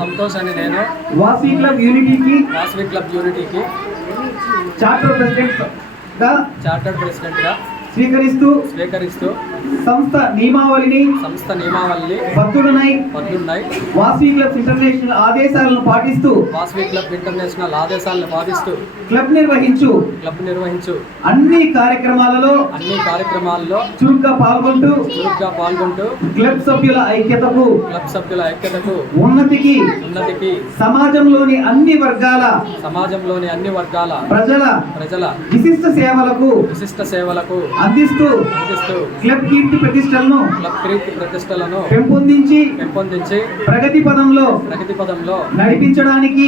సంతోష్ అని నేను Vasavi club యూనిటీకి charter president గా స్వీకరిస్తూ సంస్థ నియమావళిని బద్దుడునై వాసవి క్లబ్ ఇంటర్నేషనల్ ఆదేశాలను పాటిస్తూ క్లబ్ నిర్వహించు అన్ని కార్యక్రమాలలో చురుగ్గా పాల్గొంటూ క్లబ్ సభ్యుల ఐక్యతకు ఉన్నతికి సమాజంలోని అన్ని వర్గాల ప్రజల విశిష్ట సేవలకు అందిస్తూ క్లబ్ కీర్తి ప్రతిష్టలను పెంపొందించి ప్రగతి పదంలో నడిపించడానికి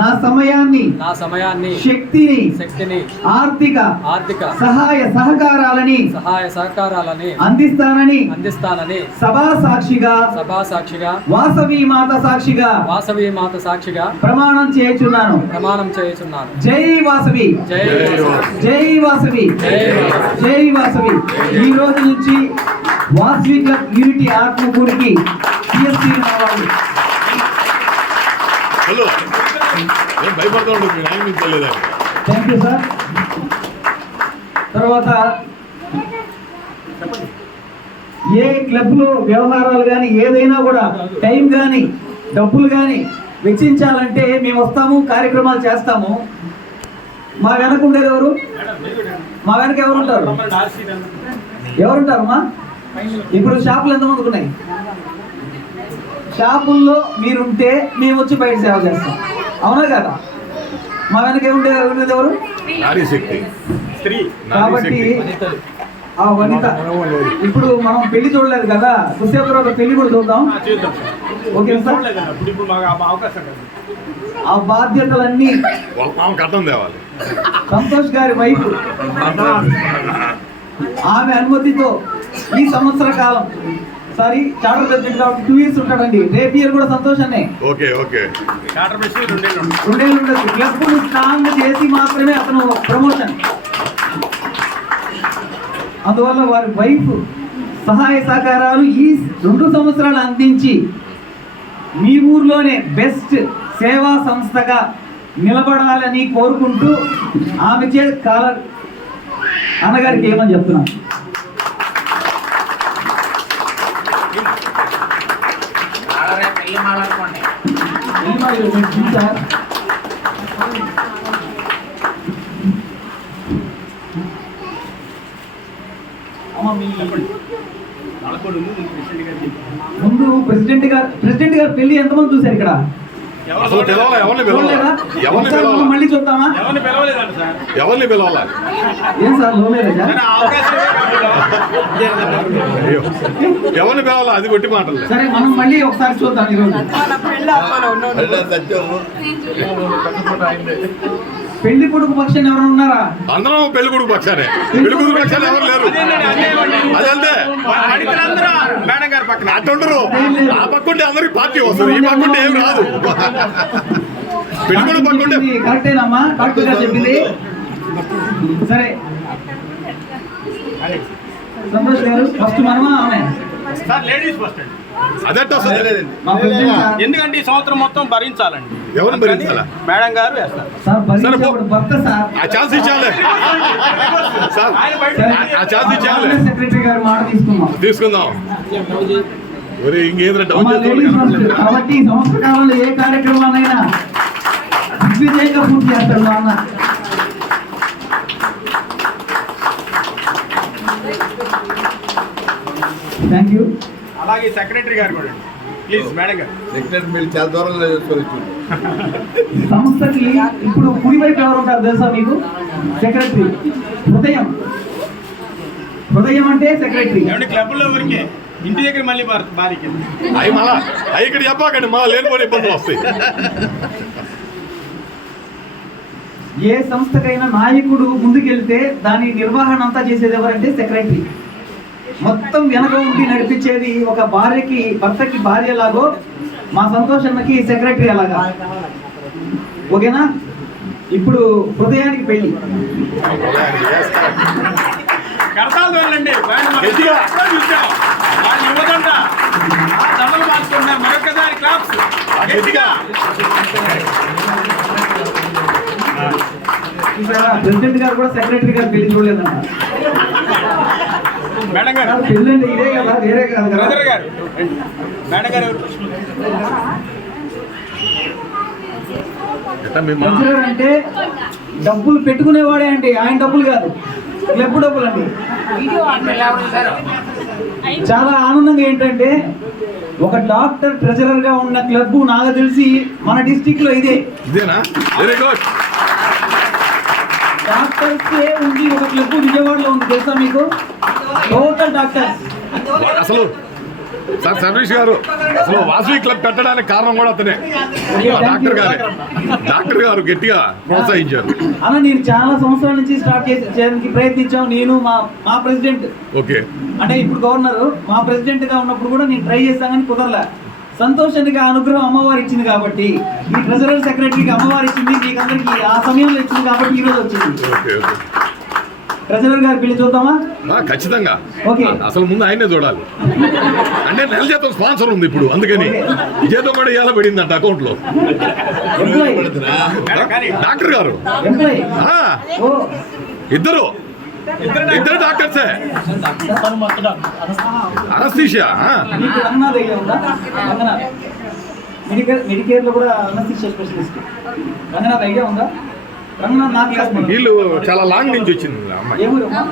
నా సమయాన్ని శక్తిని ఆర్థిక సహాయ సహకారాలని అందిస్తానని సభా సాక్షిగా వాసవి మాత సాక్షిగా ప్రమాణం చేయుచున్నాను. జై వాసవి, జై వాసవి, జై వాసవి. ఈ రోజు నుంచి వాసవి క్లబ్ యూనిటీ ఆత్మకూరికి CSP రావాలి. Thank you sir. తర్వాత ఏ క్లబ్ లో వ్యవహారాలు కానీ ఏదైనా కూడా టైం కానీ డబ్బులు కానీ వెచ్చించాలంటే మేము వస్తాము, కార్యక్రమాలు చేస్తాము. మా వెనక ఉండేది ఎవరు? మా వెనక ఎవరుంటారమ్మా? ఇప్పుడు షాపులు ఎంతమందికి ఉన్నాయి? షాపుల్లో మీరుంటే మేము వచ్చి బయట సేవ చేస్తాం, అవునా కదా? మా వెనక ఉండేది ఎవరు? కాబట్టి ఆ వనిత. ఇప్పుడు మనం పెళ్లి చూడలేదు కదా, కొద్దిసేపు తర్వాత పెళ్లి కూడా చూద్దాం. Okay sir. ఆ బాధ్యతలన్నీ సంతోష్ గారి వైపు ఆమె అనుమతితో ఈ సంవత్సర కాలం చార్టర్ ప్రెసిడెంట్ కాబట్టి 2 years ఉంటాడండి. రేపు ఇయర్ కూడా సంతోష్ అనే 2 ఏళ్ళు ఉండదు. క్లబ్ స్ట్రాంగ్ చేసి మాత్రమే అతను ప్రమోషన్. అందువల్ల వారి వైఫ్ సహాయ సహకారాలు ఈ 2 సంవత్సరాలు అందించి మీ ఊర్లోనే బెస్ట్ సేవా సంస్థగా నిలబడాలని కోరుకుంటూ ఆమె చే కాలర్ అన్నగారికి ఏమని చెప్తున్నాను. ముందు ప్రెసిడెంట్ గారు పెళ్లి ఎంతమంది చూశారు ఇక్కడ? మళ్ళీ చూద్దామా? ఎవరిని పిలవాలా? ఏం సార్ ఎవరిని పిలవాలా? అది కొట్టి మాటలు. సరే మనం మళ్ళీ ఒకసారి చూద్దాం. ఈరోజు పెళ్లి కొడుకు పక్షాన్ని ఎవరైనా ఉన్నారా? అందరం పెళ్లి కొడుకు పక్షానే. పెళ్లి కొడుకు పక్షాలు ఎవరు లేరు. అదంతే. అట్టుండరు. ఆ పక్కుంటే అందరికి పార్టీ వస్తుంది, ఈ పక్కుంటే ఏం రాదు. పెళ్లి కొడుకు పక్కుంటే కరెక్టేనమ్మా, కరెక్ట్ గా చెప్పింది. సరే సంతోష్ గారు ఫస్ట్ మనమా ఆమె? ఎందుకంటే ఈ సంవత్సరం మొత్తం భరించాలండి. ఎవరు భరించాలా? మేడం గారు వేస్తారు. సెక్రటరీ గారు మాట తీసుకుందాం. కాబట్టి ఈ సంవత్సర కాలంలో ఏ కార్యక్రమాలైనా దిగ్విజయంగా పూర్తి చేస్తాడు మా అన్న. Thank you. అలాగే సెక్రటరీ గారు కూడా ప్లీజ్. మేడం గారు సెక్రటరీ మీరు చాలా దూరంలో సంస్థకి ఇప్పుడు కుడివైపు ఎవరు ఉంటారు తెలుసా మీకు? సెక్రటరీ. హృదయం అంటే సెక్రటరీ. క్లబ్లో ఊరికే ఇంటి దగ్గర మళ్ళీ భారీకి అవి ఇక్కడ చెప్పకండి, మా లేనిపోయిన ఇబ్బందులు వస్తాయి. ఏ సంస్థకైనా నాయకుడు ముందుకెళ్తే దాని నిర్వహణ అంతా చేసేది ఎవరంటే సెక్రటరీ. మొత్తం వెనక ఉండి నడిపించేది ఒక భర్తకి భార్య లాగో మా సంతోష్ అన్నకి సెక్రటరీ అలాగా. ఓకేనా? ఇప్పుడు హృదయానికి పెళ్లి. కడతాలు వెళ్ళండి మరొకసారి క్లాప్స్. గట్టిగా. చూసారా, ప్రెసిడెంట్ గారు కూడా సెక్రటరీ గారు పెళ్లి చూడలేదన్న. మేడం గారు పెళ్ళి అంటే ఇదే కదా, వేరే కాదు కదా. బ్రదర్ గారు మేడం గారు ఎవరు? ఎట్లా మీ మా- ట్రెజరర్ అంటే డబ్బులు పెట్టుకునేవాడే అండి, ఆయన డబ్బులు కాదు, క్లబ్ డబ్బులు అండి. చాలా ఆనందంగా ఏంటంటే ఒక డాక్టర్ ట్రెజరర్ గా ఉన్న క్లబ్ నాకు తెలిసి మన డిస్ట్రిక్ట్ లో ఇదే. ఇదేనా? Very good. డాక్టర్స్ ఉంది ఒక క్లబ్ విజయవాడలో ఉంది, తెలుసా మీకు? Total doctors. అసలు సార్ సర్వీష్ గారు అసలు వాసవి క్లబ్ పెట్టడానికి కారణం కూడా అతనే. డాక్టర్ గారు గట్టిగా ప్రోత్సహించారు. అలా నేను చాలా సంవత్సరాల నుంచి స్టార్ట్ చేయడానికి ప్రయత్నించాం. నేను మా ప్రెసిడెంట్, ఓకే, అంటే ఇప్పుడు గవర్నర్, మా ప్రెసిడెంట్ గా ఉన్నప్పుడు కూడా నేను ట్రై చేస్తాను కానీ కుదరలే. సంతోషానికి ఆ అనుగ్రహం అమ్మవారు ఇచ్చింది కాబట్టి, ఈ ట్రెజరర్ సెక్రటరీకి అమ్మవారు ఇచ్చింది, మీకు అందరికి ఆ సమయంలో ఇచ్చింది కాబట్టి ఈ రోజు వచ్చింది. Okay, okay. ట్రెజరర్ గారి పెళ్లి చూద్దామా? ఖచ్చితంగా. ఓకే. అసలు ముందు ఆయనే చూడాలి. అంటే నెల జీతం స్పాన్సర్ ఉంది ఇప్పుడు, అందుకని జీతం కూడా ఇవాళ పడిందంట అకౌంట్ లో. ఎంప్లాయీ, మేడం కానీ డాక్టర్ గారు ఎంప్లాయీ. ఆ, ఓ, ఇద్దరు డాక్టర్సే. అనస్థీషియా. మీకు రంగనాథ్ ఐడియా ఉందా? రంగనాథ్ మెడికేర్ లో కూడా అనస్థీషియా స్పెషలిస్ట్. రంగనాథ్ ఐడియా ఉందా? రంగనాథ్ నా క్లాస్ మేట్. వీళ్ళు చాలా లాంగ్ నుంచి వచ్చింది అమ్మాయి. ఏ ఊరు అమ్మా?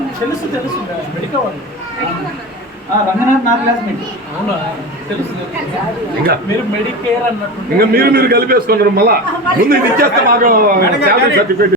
రంగనాథ్ నా క్లాస్ మేట్. ఇంకా మీరు మెడికేర్ అన్నట్టు ఇంకా మీరు కలిపేసుకున్నారు. మళ్ళా ముందు ఇది ఇచ్చేస్తే మాకు మేడం గారు, సర్టిఫికేట్